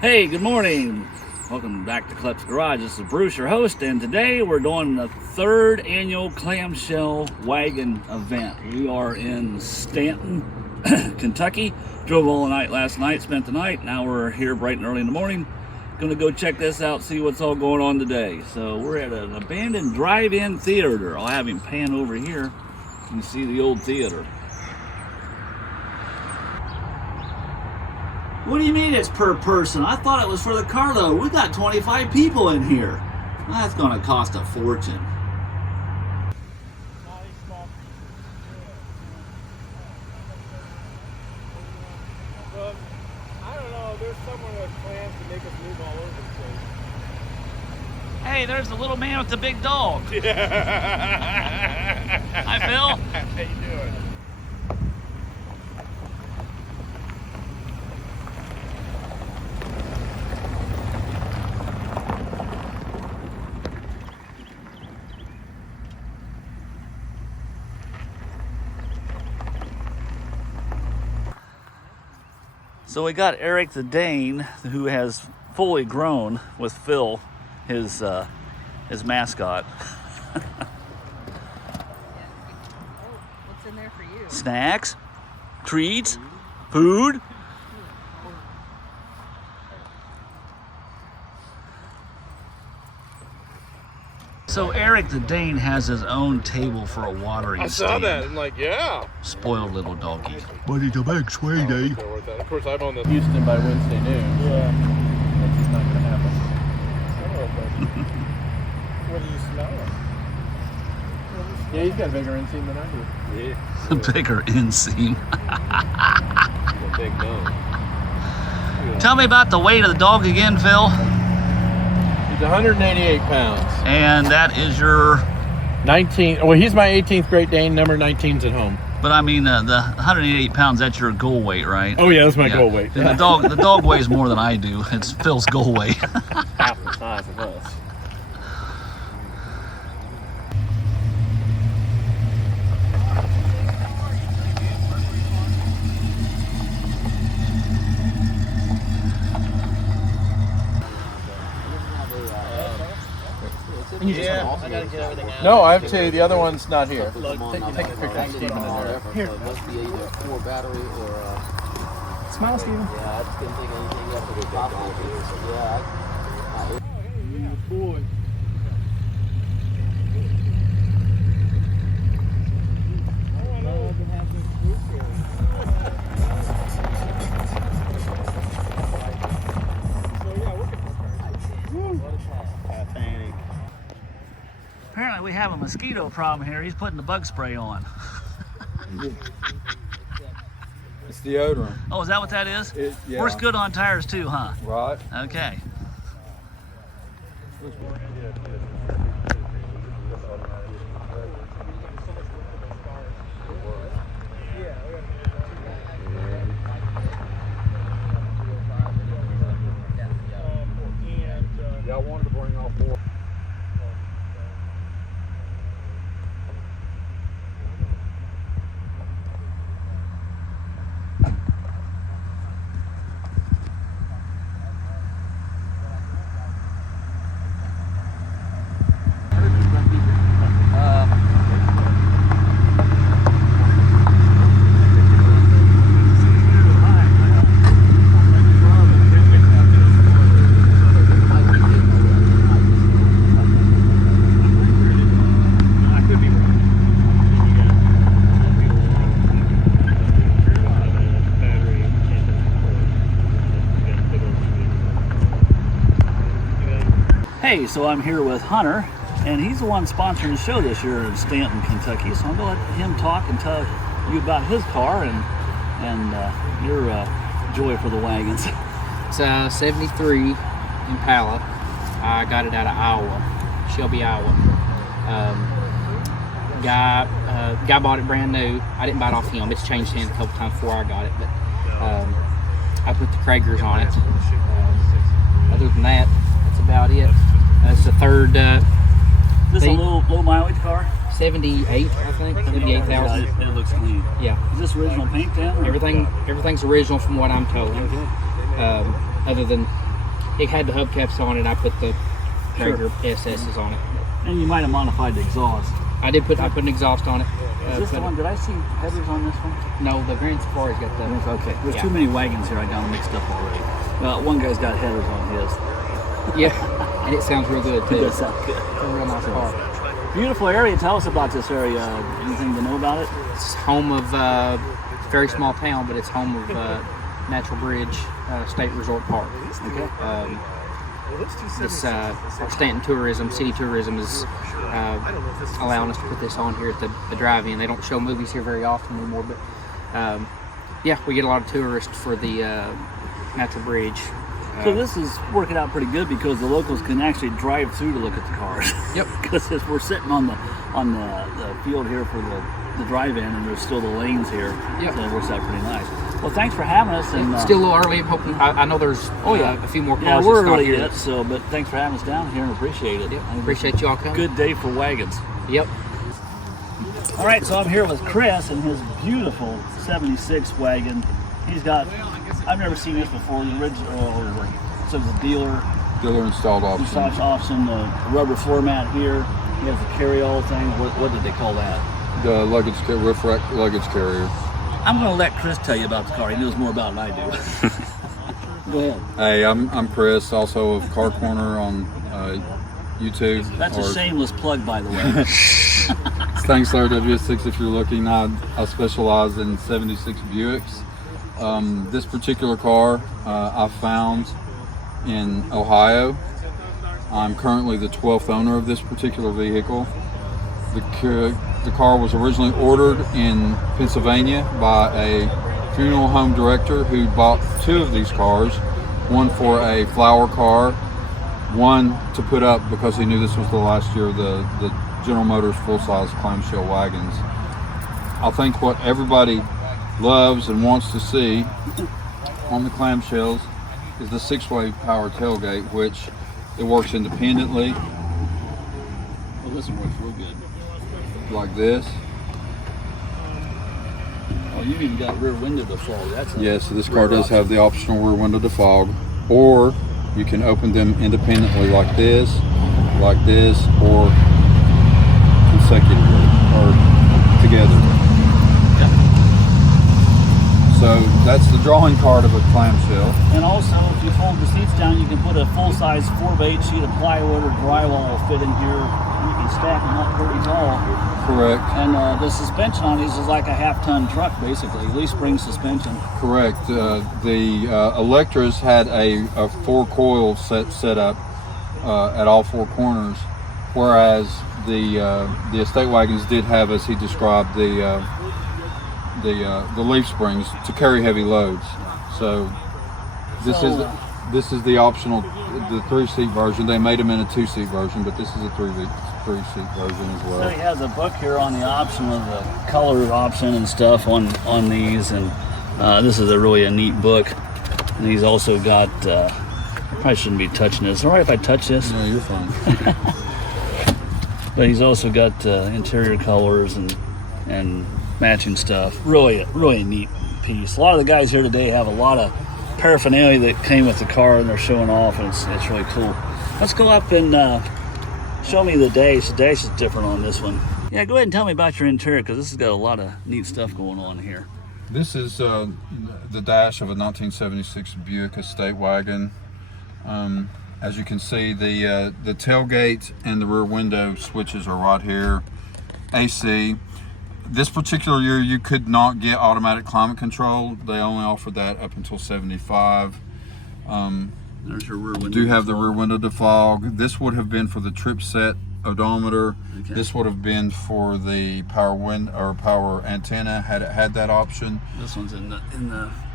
Hey, good morning. Welcome back to Clep's Garage. This is Bruce, your host, and today we're doing the third annual Clamshell Wagon event. We are in Stanton, Kentucky. Drove all night last night, spent the night. Now we're here bright and early in the morning. Gonna go check this out, see what's all going on today. So we're at an abandoned drive-in theater. I'll have him pan over here. You can see the old theater. What do you mean it's per person? I thought it was for the carload. We got 25 people in here. That's gonna cost a fortune. Well, I don't know. There's someone with plans to make us move all over the place. Hey, there's the little man with the big dog. Hi, Phil. How you doing? So we got Eric the Dane, who has fully grown with Phil, his mascot. What's in there for you? Snacks, treats, food. So Eric the Dane has his own table for a watering I stand. saw that. I'm like, yeah. Spoiled little doggy. But it's a big sweetie. Of course, I'm on the Houston by Wednesday noon. Yeah. That's just not going to happen. What do you smell? Yeah, he's got a bigger inseam than I do. Yeah. Bigger inseam. A big nose. Tell me about the weight of the dog again, Phil. He's 188 pounds. And that is your, 19. Well, he's my 18th Great Dane. Number 19's at home. but I mean, the 188 pounds, that's your goal weight, right? Oh yeah, that's my goal weight. And the dog weighs more than I do. It's Phil's goal weight. Half the size of us. Yeah, I gotta get everything out. No, I have two. The other one's not here. Take a picture of Steven in there. Here. Must be either a 4 battery or Smile, Steven. yeah, I just couldn't think of anything else that would pop on here. So yeah, Boy. we have a mosquito problem here. He's putting the bug spray on. It's deodorant. Oh, is that what that is? Yeah. Works good on tires too, huh? Right. Okay. Yeah, I wanted to bring all four. Hey, so I'm here with Hunter, and he's the one sponsoring the show this year in Stanton, Kentucky. So I'm going to let him talk and tell you about his car and your joy for the wagons. It's a 73 Impala. I got it out of Iowa, Shelby, Iowa. Guy bought it brand new. I didn't buy it off him. It's changed hands a couple times before I got it, but I put the Kragers on it. Other than that, that's about it. It's the third. Is this a low mileage car? 78, I think. 78,000. It looks clean. Yeah. Is this original paint then? or- Everything's original from what I'm told. Other than it had the hubcaps on it, I put the Traeger SS's on it. And you might have modified the exhaust. I put an exhaust on it. Is this the one? Did I see headers on this one? No, the Grand Safari's got the. Okay. There's too many wagons here. I got them mixed up already. One guy's got headers on his. Yeah, and it sounds real good It too. does sound good. It's a real nice car. Beautiful area. Tell us about this area. Anything to know about it? It's home of very small town, but it's home of Natural Bridge State Resort Park. Okay. This Stanton Tourism, City Tourism is allowing us to put this on here at the drive-in. They don't show movies here very often anymore, but yeah, we get a lot of tourists for the Natural Bridge. So this is working out pretty good because the locals can actually drive through to look at the cars. Yep. Because we're sitting on the field here for the drive-in, and there's still the lanes here. Yep. So it works out pretty nice. Well, thanks for having us. And It's still a little early. I'm hoping. I know there's a few more cars. Yeah, we're that stop early here. yet. So, but thanks for having us down here and appreciate it. Yep. And Appreciate you all coming. Good day for wagons. Yep. All right, so I'm here with Chris and his beautiful 76 wagon. He's got, I've never seen this before, the original, so it's a dealer Installed option. massage option, the rubber floor mat here. He has the carry-all thing. What did they call that? The roof rack luggage carrier. I'm going to let Chris tell you about the car. He knows more about it than I do. Go ahead. Hey, I'm Chris, also of Car Corner on YouTube. That's a shameless plug, by the way. Thanks to RWS6 if you're looking. I specialize in 76 Buicks. This particular car I found in Ohio. I'm currently the 12th owner of this particular vehicle. The car was originally ordered in Pennsylvania by a funeral home director who bought two of these cars, one for a flower car, one to put up because he knew this was the last year of the General Motors full-size Clamshell wagons. I think what everybody loves and wants to see on the Clamshells is the 6-way power tailgate, which it works independently. Well, this one works real good. Like this. Oh, you've even got rear window defog. That's Yes, so this car does have the optional rear window defog, or you can open them independently like this, or consecutively, or together. So that's the drawing card of a clamshell. And also, if you fold the seats down, you can put a full-size 4x8 sheet of plywood or drywall will fit in here. You can stack them up pretty tall. Correct. And the suspension on these is like a half-ton truck, basically. Leaf spring suspension. Correct. The Electras had a 4-coil set up at all four corners, whereas the estate wagons did have, as he described, the leaf springs to carry heavy loads. So this is the optional, the 3-seat version. They made them in a 2-seat version, but this is a 3-seat version as well. So he has a book here on the option of the color option and stuff on these, and this is really a neat book. And he's also got. I probably shouldn't be touching this. All right if I touch this? No, you're fine. But he's also got interior colors and matching stuff. Really a neat piece. A lot of the guys here today have a lot of paraphernalia that came with the car, and they're showing off, and it's really cool. Let's go up and show me the dash. The dash is different on this one. Yeah, go ahead and tell me about your interior, because this has got a lot of neat stuff going on here. This is the dash of a 1976 Buick estate wagon. As you can see, the tailgate and the rear window switches are right here. AC. This particular year, you could not get automatic climate control. They only offered that up until 75. There's your rear window. Do have the rear window defog. This would have been for the trip set odometer. Okay. This would have been for the power antenna had it had that option. This one's in the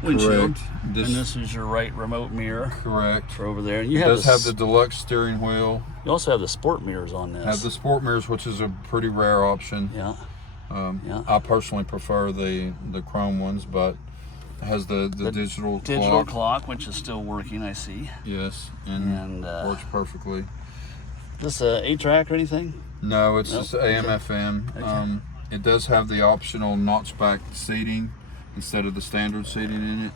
windshield. Correct. And this is your right remote mirror. Correct. For over there. And It does have the deluxe steering wheel. You also have the sport mirrors on this. Have the sport mirrors, which is a pretty rare option. Yeah. Yeah. I personally prefer the chrome ones, but it has the digital clock, which is still working, I see. Yes, and works perfectly. This a 8-track or anything? No, it's just AM, FM. Okay. It does have the optional notch-back seating instead of the standard seating in it,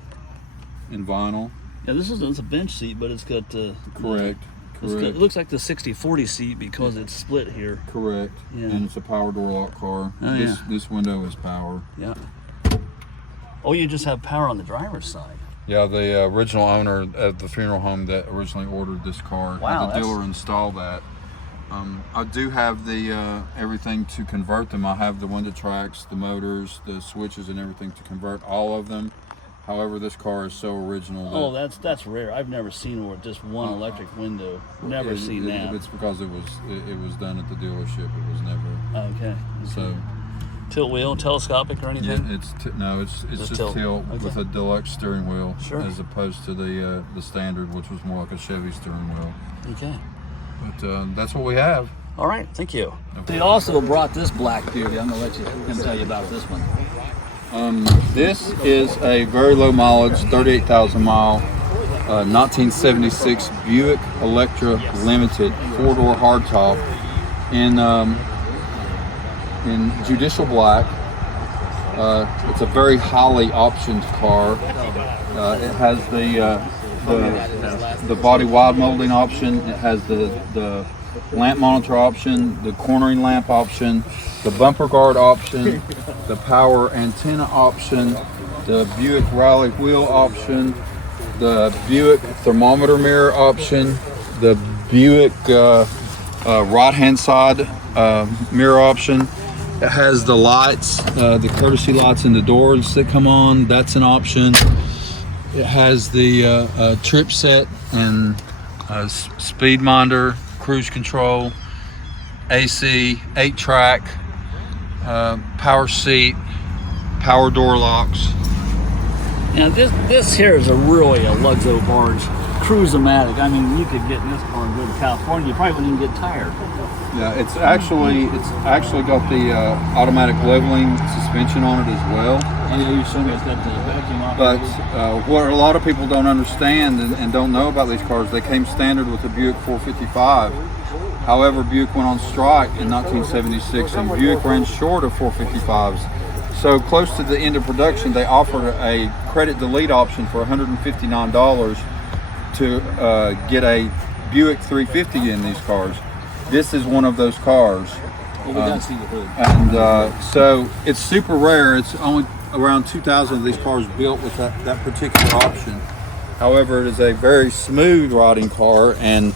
in vinyl. Yeah, it's a bench seat, but it's got Correct. It looks like the 60/40 seat because it's split here. Correct. Yeah. And it's a power door lock car. Oh, this window is power. Yeah. Oh, you just have power on the driver's side. Yeah, the original owner at the funeral home that originally ordered this car, Wow, had the dealer install that. I do have the everything to convert them. I have the window tracks, the motors, the switches, and everything to convert all of them. However, this car is so original. Oh, that's rare. I've never seen where just one electric window. Never seen that. It's because it was done at the dealership. It was never. Okay. So. Tilt wheel, telescopic or anything? Yeah, it's just tilt Okay. with a deluxe steering wheel, Sure. as opposed to the standard, which was more like a Chevy steering wheel. Okay. But that's what we have. All right, thank you. Okay. He also brought this black beauty. I'm gonna let him tell you about this one. This is a very low mileage, 38,000 mile, 1976 Buick Electra Limited 4-door hardtop in judicial black. It's a very highly optioned car. It has the body wide molding option. It has the lamp monitor option, the cornering lamp option, the bumper guard option, the power antenna option, the Buick rally wheel option, the Buick thermometer mirror option, the Buick right hand side mirror option. It has the lights, the courtesy lights in the doors that come on. That's an option. It has the trip set and speed minder, cruise control, AC, 8-track, power seat, power door locks. Now this here is really a Lux-o barge, cruise-o-matic. I mean, you could get in this car and go to California. You probably wouldn't even get tired. Yeah, it's actually got the automatic leveling suspension on it as well. And you assume it's got the vacuum But operation. what a lot of people don't understand and don't know about these cars, they came standard with the Buick 455. However, Buick went on strike in 1976, and Buick ran short of 455s. So close to the end of production, they offered a credit delete option for $159 to get a Buick 350 in these cars. This is one of those cars. Well, we gotta see the hood. And so it's super rare. It's only around 2,000 of these cars built with that particular option. However, it is a very smooth riding car, and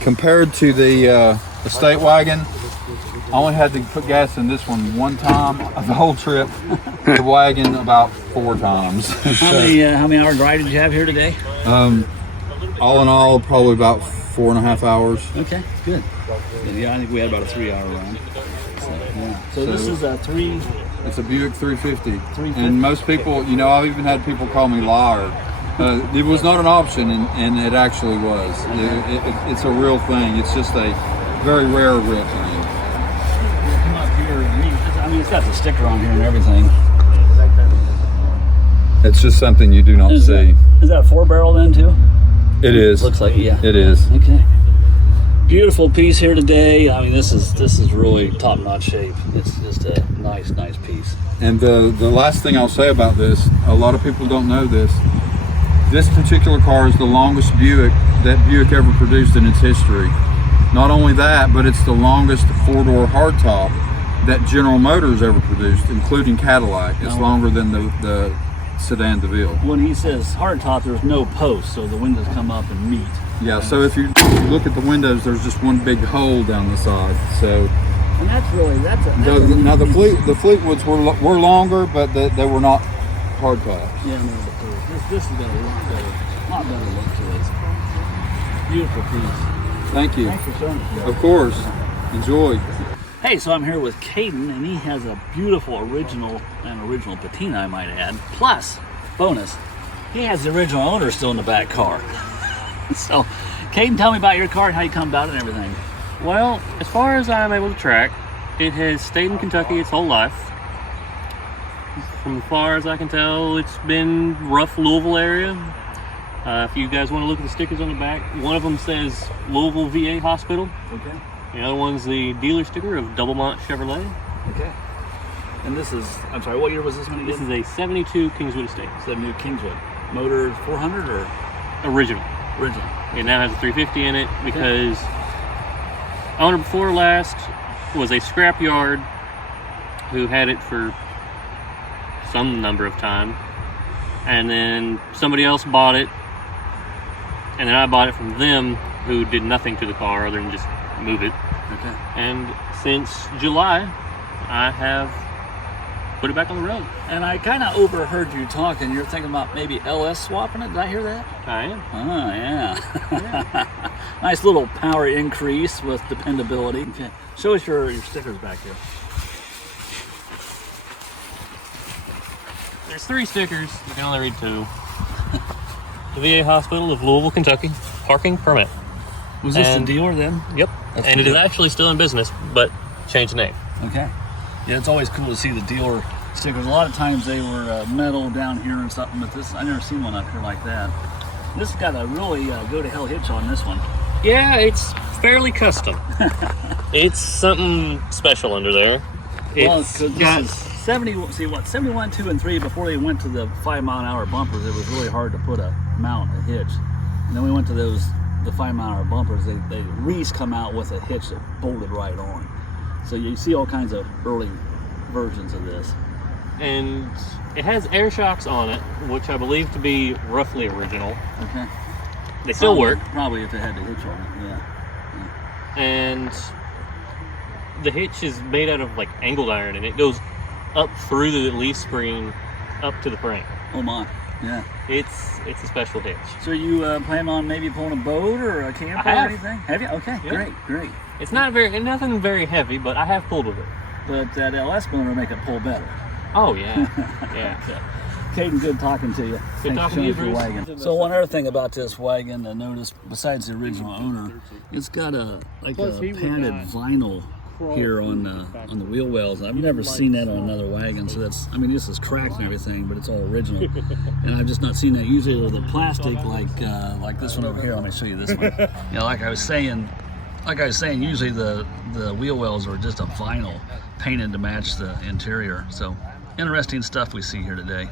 compared to the estate wagon, I only had to put gas in this one time of the whole trip. The wagon about 4 times. How many hour drive did you have here today? All in all, probably about 4.5 hours. Okay, good. Yeah, I think we had about a 3-hour run. So, yeah. So this is a It's a Buick 350. 350. And most people, you know, I've even had people call me liar. It was not an option, and it actually was. It's a real thing. It's just a very rare real thing. Come up here. I mean, it's got the sticker on here and everything. It's just something you do not see. Is that a 4-barrel then too? It is. Looks like, yeah. It is. Okay. Beautiful piece here today. I mean, this is really top-notch shape. It's just a nice piece. And the last thing I'll say about this, a lot of people don't know this. This particular car is the longest Buick that Buick ever produced in its history. Not only that, but it's the longest 4-door hardtop that General Motors ever produced, including Cadillac. It's longer than the sedan DeVille. When he says hardtop, there's no post, so the windows come up and meet. Yeah, so if you look at the windows, there's just one big hole down the side. So And that's now the Fleetwoods were longer, but they were not hardtops. Yeah, no, but this has got a lot better look to it. Beautiful piece. Thank you. Thanks for showing us. Of course. Enjoy. Hey, so I'm here with Caden, and he has a beautiful original patina, I might add. Plus, bonus, he has the original owner still in the back car. So, Caden, tell me about your car and how you come about it and everything. Well, as far as I'm able to track, it has stayed in Kentucky its whole life. From as far as I can tell, it's been rough Louisville area. If you guys want to look at the stickers on the back, one of them says Louisville VA Hospital. Okay. The other one's the dealer sticker of Doublemont Chevrolet. Okay. And this is, I'm sorry, what year was this one again? This is a 72 Kingswood Estate. 72 Kingswood. Motor 400 or Original. original? It now has a 350 in it because owner before last was a scrapyard who had it for some number of time, and then somebody else bought it, and then I bought it from them, who did nothing to the car other than just move it. Okay. And since July, I have put it back on the road. And I kind of overheard you talking. You're thinking about maybe LS swapping it. Did I hear that? I am. Oh, yeah. Nice little power increase with dependability. Okay. Show us your stickers back here. There's 3 stickers. You can only read 2. The VA Hospital of Louisville, Kentucky. Parking permit. Was this the dealer then? Yep. That's and it cool. is actually still in business, but changed the name. Okay. Yeah, it's always cool to see the dealer stickers. A lot of times they were metal down here and something, but this, I never seen one up here like that. This has got a really go-to-hell hitch on this one. Yeah, it's fairly custom. It's something special under there. Well, It's because this is 70, see what, 71, 2, and 3, before they went to the 5-mile-an-hour bumpers, it was really hard to put a hitch. And then we went to the 5-mile-an-hour bumpers, they Reese come out with a hitch that bolted right on. So you see all kinds of early versions of this. and it has air shocks on it, which I believe to be roughly original. Okay. They still work. Probably if it had the hitch on it, yeah. And the hitch is made out of like angled iron, and it goes up through the leaf spring up to the frame. Oh my, yeah. It's a special hitch. So you plan on maybe pulling a boat or a camper or anything? Have you? Okay, Yeah. great. It's nothing very heavy, but I have pulled with it. But that LS motor will make it pull better. Oh yeah, yeah. Caden, good talking to you. Good talking to you, Bruce. Wagon. So one other thing about this wagon to notice, besides the original owner, it's got a padded vinyl here on the wheel wells. I've never seen that on another wagon. So that's, I mean, this is cracked and everything, but it's all original. And I've just not seen that. Usually they're the plastic, like this one over here. Let me show you this one. You know, like I was saying, usually the wheel wells are just a vinyl painted to match the interior. So interesting stuff we see here today.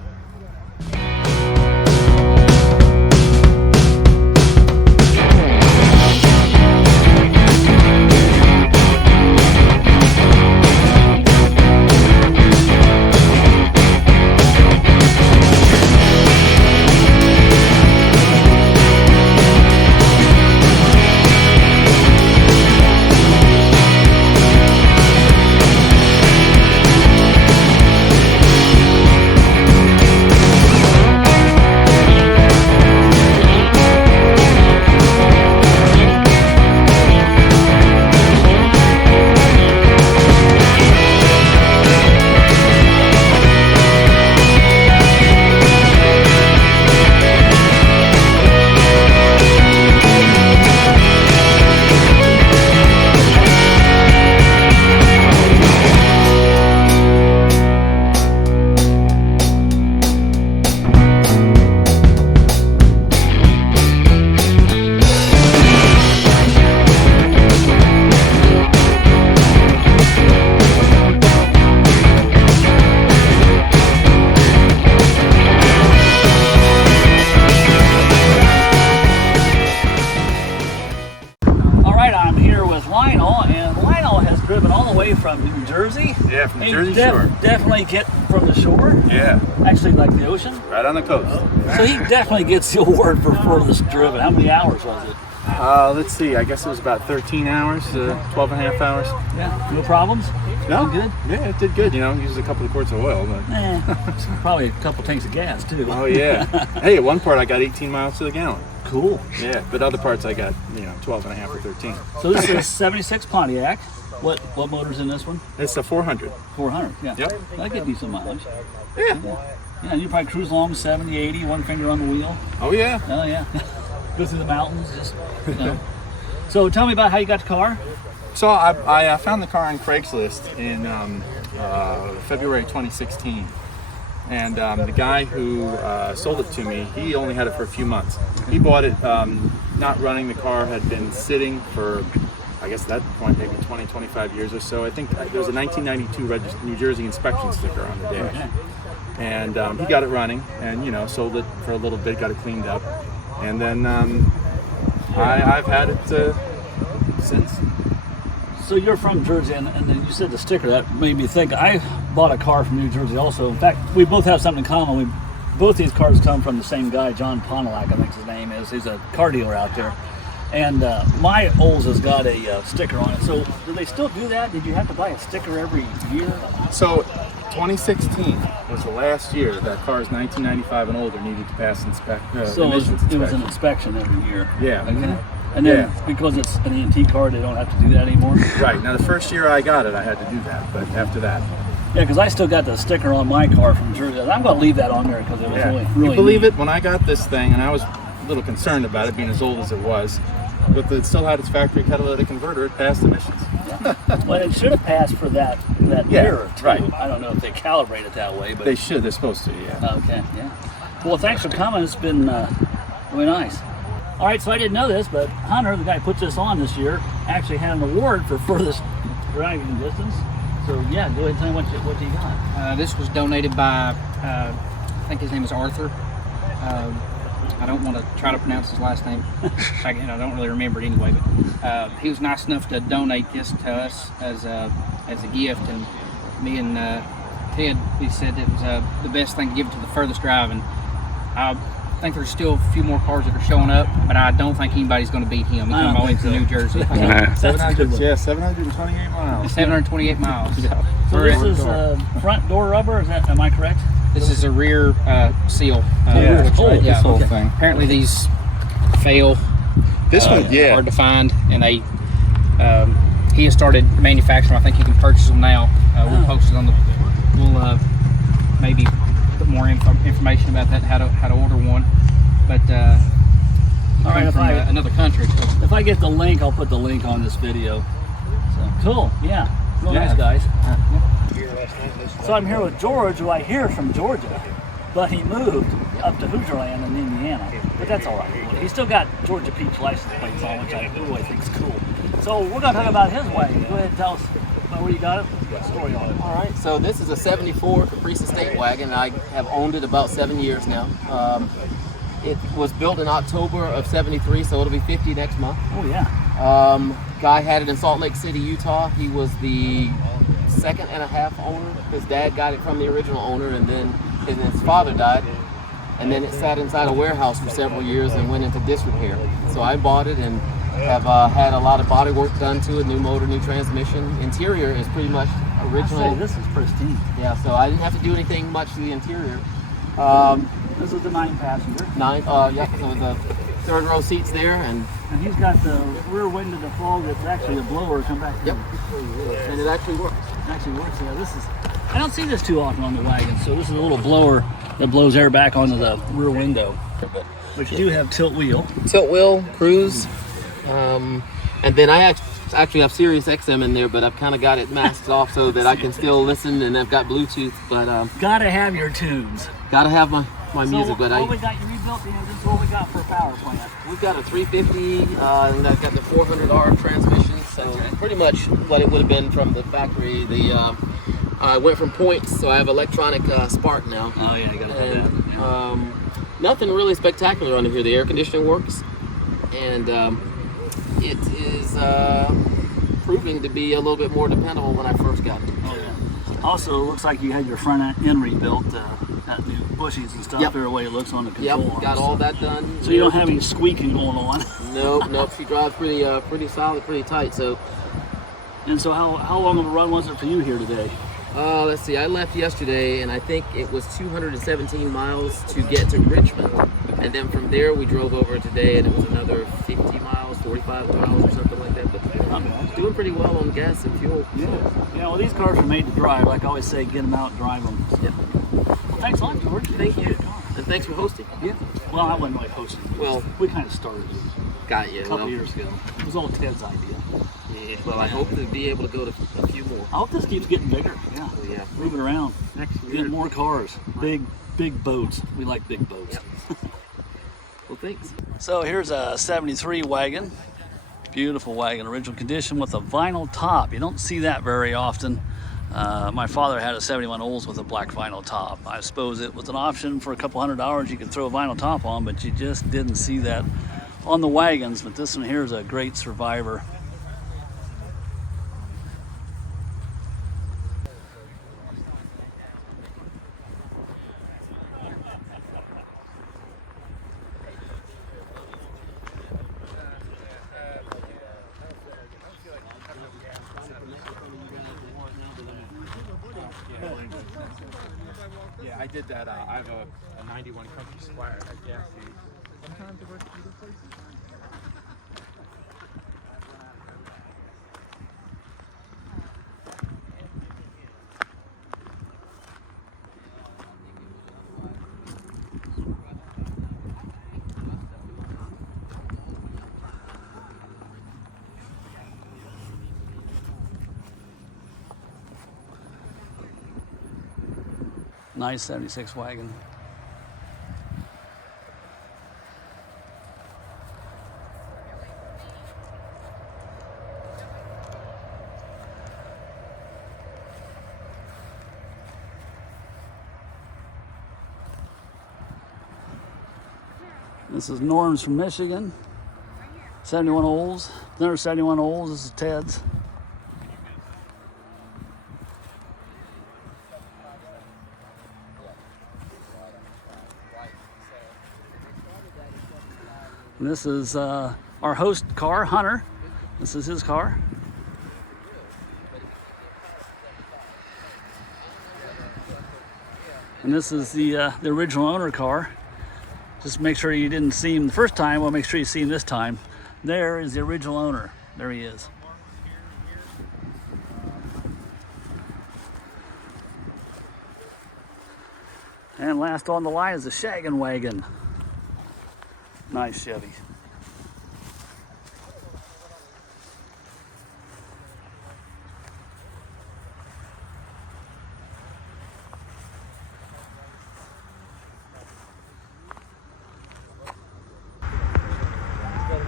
Yeah, from the And Jersey you Shore. definitely get from the shore? Yeah, Actually, like the ocean? right on the coast. So he definitely gets the award for furthest driven. How many hours was it? Let's see. I guess it was about 13 hours, 12 and a half hours. Yeah, no problems? No, Good? Yeah, it did good. You know, used a couple of quarts of oil, but. Probably a couple tanks of gas, too. Oh yeah. Hey, at one part I got 18 miles to the gallon. Cool. Yeah, but other parts I got 12 and a half or 13. So this is 76 Pontiac. What motor's in this one? It's a 400. 400, yeah. Yep. That'll get decent mileage. Yeah. Yeah, you probably cruise along 70, 80, one finger on the wheel. Oh yeah. Oh, yeah. Go through the mountains, just, you know. So tell me about how you got the car. So I found the car on Craigslist in February 2016. And the guy who sold it to me, he only had it for a few months. He bought it not running. The car had been sitting for, I guess at that point, maybe 20, 25 years or so. I think there was a 1992 New Jersey inspection sticker on the dash. Okay. And he got it running and, sold it for a little bit, got it cleaned up. And then I've had it since. So you're from Jersey, and then you said the sticker. That made me think. I bought a car from New Jersey also. In fact, we both have something in common. Both these cars come from the same guy, John Pontiac, I think his name is. He's a car dealer out there. And my Olds has got a sticker on it. So do they still do that? Did you have to buy a sticker every year? So 2016 was the last year that cars 1995 and older needed to pass So it was emissions an inspection every year. Yeah. Okay. And then because it's an antique car, they don't have to do that anymore? Right. Now the first year I got it, I had to do that. But after that. Yeah, because I still got the sticker on my car from Jersey. I'm going to leave that on there because it was really You believe neat. it? When I got this thing, and I was a little concerned about it being as old as it was, but it still had its factory catalytic converter, it passed emissions. Yeah. Well, it should have passed for that year, too. right. I don't know if they calibrate it that way, but They should. They're supposed to, yeah. okay, yeah. Well, thanks for coming. It's been really nice. All right, so I didn't know this, but Hunter, the guy who put this on this year, actually had an award for furthest driving distance. So yeah, go ahead and tell me what you got. This was donated by, I think his name is Arthur. I don't want to try to pronounce his last name. I don't really remember it anyway. But he was nice enough to donate this to us as a gift, and me and Ted, we said it was the best thing to give it to the furthest drive. And I think there's still a few more cars that are showing up, but I don't think anybody's going to beat him. He's I don't going to think New Jersey. That's a good one. 728 miles. 728 miles. So this is front door rubber, am I correct? This is a rear seal. Yeah, that's right. Yeah. This whole Okay. thing. Apparently these fail. This one, yeah. Hard to find, and they he has started manufacturing. I think you can purchase them now. We'll post it on the. We'll maybe put more information about that, how to order one. But All right, from another country. So. If I get the link, I'll put the link on this video. So cool, yeah, real nice guys. So I'm here with George, who I hear is from Georgia, but he moved up to Hoosier-Land in Indiana. But that's all right. He's still got Georgia Peach license plates on, which I really think is cool. So we're going to talk about his wagon. Go ahead and tell us about where you got it, what story on it. All right, so this is a 74 Caprice Estate wagon. I have owned it about 7 years now. It was built in October of 73, so it'll be 50 next month. Oh yeah. Guy had it in Salt Lake City, Utah. He was the second and a half owner. His dad got it from the original owner, and then his father died. And then it sat inside a warehouse for several years and went into disrepair. So I bought it and have had a lot of body work done to it, new motor, new transmission. Interior is pretty much original. I say this is pristine. Yeah, so I didn't have to do anything much to the interior. This is the 9-passenger. Yeah, so the third row seats there, and And he's got the rear window defog that's actually a blower. Come back. Yep. And it actually works. It actually works. Yeah, this is. I don't see this too often on the wagon. So this is a little blower that blows air back onto the rear window. But you do have tilt wheel. Tilt wheel, cruise, and then I actually have Sirius XM in there, but I've kind of got it masked off so that I can still listen, and I've got Bluetooth, but Gotta have your tunes. gotta have my So music. But what we got? You rebuilt the engine. So what we got for a power plant? we've got a 350, and I've got the 400R transmission, so pretty much what it would have been from the factory. I went from points, so I have electronic spark now. Oh yeah, you gotta have And that. Yeah. nothing really spectacular under here. The air conditioning works, and it is proving to be a little bit more dependable than I first got it. Oh yeah. Also, it looks like you had your front end rebuilt, that new bushes and stuff. Yep. The way it looks on the control Yep, arm, got all that done. So you don't have any squeaking going on. Nope. She drives pretty solid, pretty tight. So, And so how long of a run was it for you here today? let's see. I left yesterday, and I think it was 217 miles to get to Richmond, and then from there we drove over today, and it was another 50 miles, 45 miles, or something like that. But doing pretty well on gas and fuel. Yeah. Yeah. Well, these cars are made to drive. Like I always say, get them out, and drive them. Yep. Well, thanks a lot, George. Thank you, and thanks for hosting. Yeah. Well, I wasn't really hosting. Well, we kind of started it got you. a couple years ago. It was all Ted's idea. Yeah, well, I hope to be able to go to a few more. I hope this keeps getting bigger. Yeah. Oh, yeah. Moving around. Next Getting more cars. Big boats. We like big boats. Yep. Well, thanks. So here's a 73 wagon. Beautiful wagon, original condition with a vinyl top. You don't see that very often. My father had a 71 Olds with a black vinyl top. I suppose it was an option for a couple $100 you could throw a vinyl top on, but you just didn't see that on the wagons. But this one here is a great survivor. Yeah, I did that. I have a 91 Country Squire at gas station. Sometimes it works for other places. Nice 76 wagon. This is Norm's from Michigan. 71 Olds. Another 71 Olds. This is Ted's. And this is our host car, Hunter. This is his car. And this is the original owner car. Just make sure you didn't see him the first time. Well, make sure you see him this time. There is the original owner. There he is. And last on the line is the Shaggin' Wagon. Nice Chevy.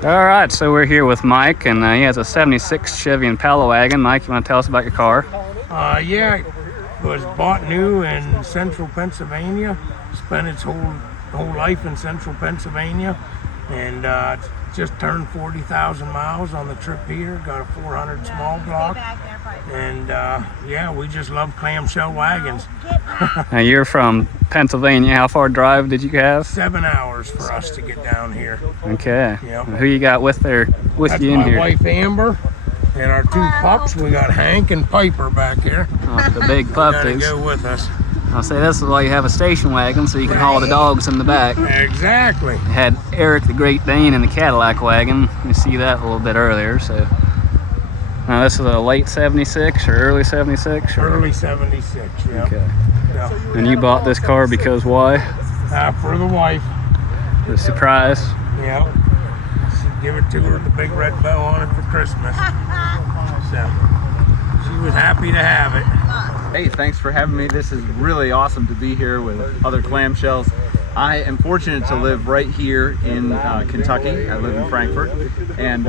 All right, so we're here with Mike, and he has a 76 Chevy Impala wagon. Mike, you want to tell us about your car? Yeah, it was bought new in central Pennsylvania. Spent its whole life in central Pennsylvania, and just turned 40,000 miles on the trip here. Got a 400 small block, and yeah, we just love clamshell wagons. Now, you're from Pennsylvania. How far drive did you have? 7 hours for us to get down here. Okay. Yep. Who you got with That's you in my here? wife Amber, and our two pups. We got Hank and Piper back here. Oh, the big Gotta puppies. go with us. I'll say this is why you have a station wagon, so you can haul the dogs in the back. Exactly. Had Eric the Great Dane in the Cadillac wagon. You see that a little bit earlier. So now this is a late 76 or early 76? Or? Early 76, yeah. Okay. Yeah. And you bought this car because why? For the wife, The surprise. yeah. Give it to her with the big red bow on it for Christmas. So she was happy to have it. Hey, thanks for having me. This is really awesome to be here with other clamshells. I am fortunate to live right here in Kentucky. I live in Frankfort, and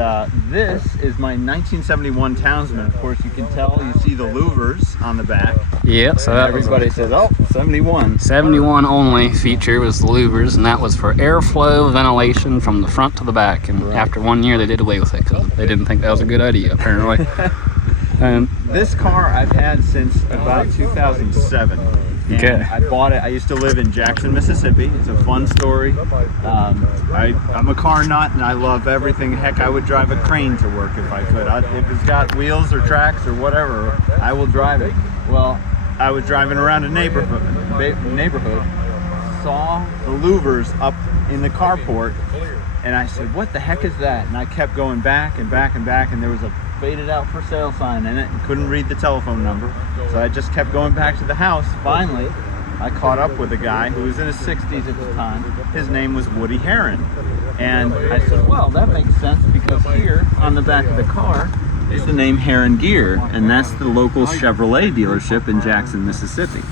this is my 1971 Townsman. Of course, you can tell, you see the louvers on the back. Yeah, so that Everybody says, oh, 71. 71 only feature was the louvers, and that was for airflow ventilation from the front to the back. And after 1 year, they did away with it because they didn't think that was a good idea, apparently. This car I've had since about 2007. And Okay. I bought it. I used to live in Jackson, Mississippi. It's a fun story. I'm a car nut and I love everything. Heck, I would drive a crane to work if I could. If it's got wheels or tracks or whatever, I will drive it. Well, I was driving around a neighborhood, saw the louvers up in the carport, and I said, what the heck is that? And I kept going back and back and back, and there was a faded out for sale sign in it and couldn't read the telephone number. So I just kept going back to the house. Finally, I caught up with a guy who was in his 60s at the time. His name was Woody Heron. And I said, well, that makes sense because here on the back of the car is the name Heron Gear, and that's the local Chevrolet dealership in Jackson, Mississippi.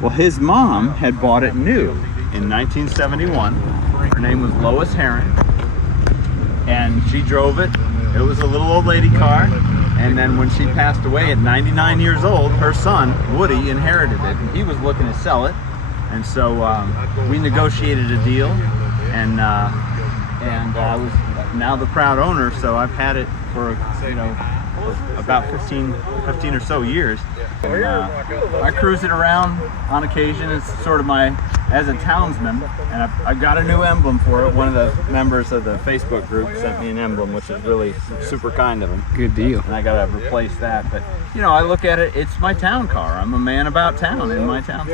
Well, his mom had bought it new in 1971. Her name was Lois Heron, and she drove it. It was a little old lady car, and then when she passed away at 99 years old, her son, Woody, inherited it, and he was looking to sell it, and so we negotiated a deal, and I was now the proud owner, so I've had it for, about 15 or so years. And, I cruise it around on occasion. It's sort of as a townsman, and I've got a new emblem for it. One of the members of the Facebook group sent me an emblem, which is really super kind of him. Good deal. And I gotta replace that. But I look at it, it's my town car. I'm a man about town in my town.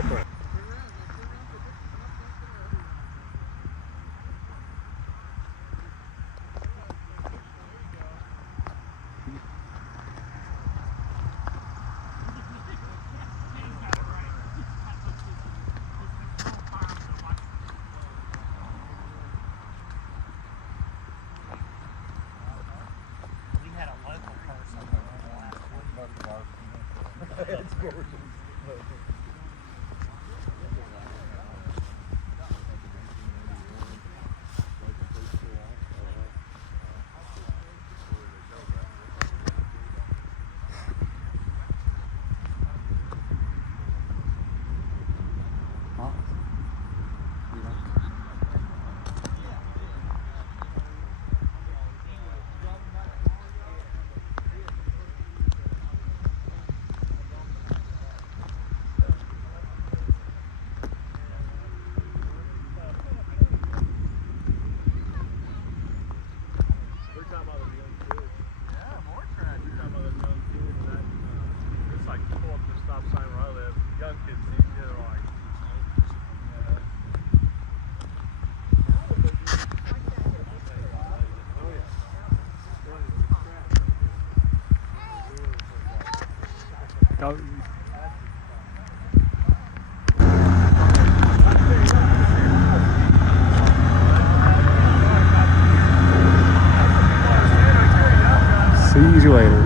See you later.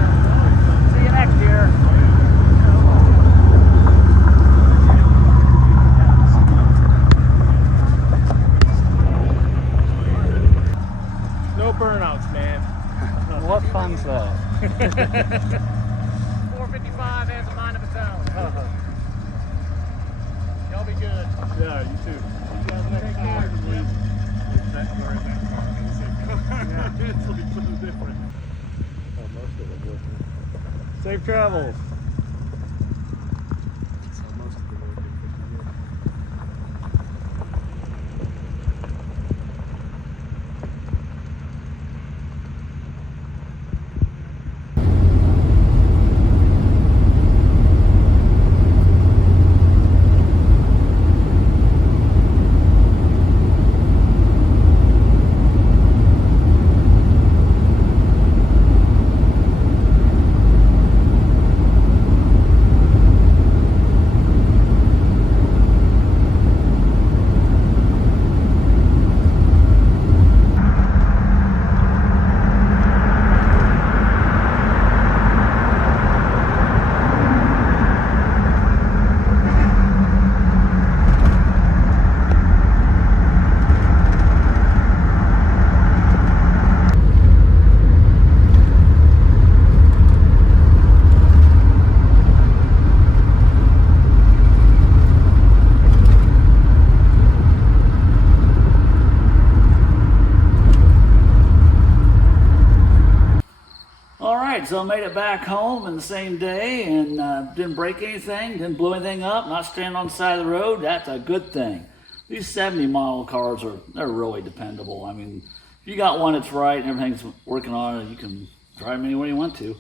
See you next year. No burnouts, man. What fun's that? 455 has a mind of its own. Y'all be good. Yeah, you too. You guys next time. It's like something different. Safe travels. right, so I made it back home in the same day and didn't break anything, didn't blow anything up, not standing on the side of the road. That's a good thing. These 70-mile cars they're really dependable. I mean, if you got one that's right and everything's working on it, you can drive them anywhere you want to.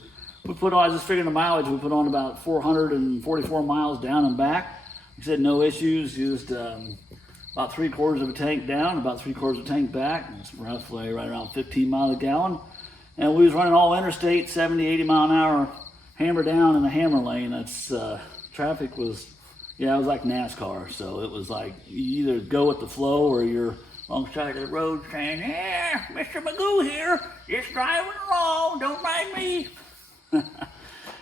I just figured the mileage, we put on about 444 miles down and back. Like I said, no issues, used about 3/4 of a tank down, about 3/4 of a tank back. It's roughly right around 15 miles a gallon. And we was running all interstate, 70, 80 mile an hour, hammer down in the hammer lane. That's, traffic was, it was like NASCAR. So it was like, you either go with the flow or you're on the side of the road saying, yeah, Mr. Magoo here, just driving along, don't mind me.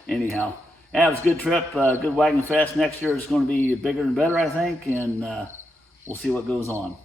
Anyhow, it was a good trip, good Wagon Fest. Next year is going to be bigger and better, I think, and we'll see what goes on.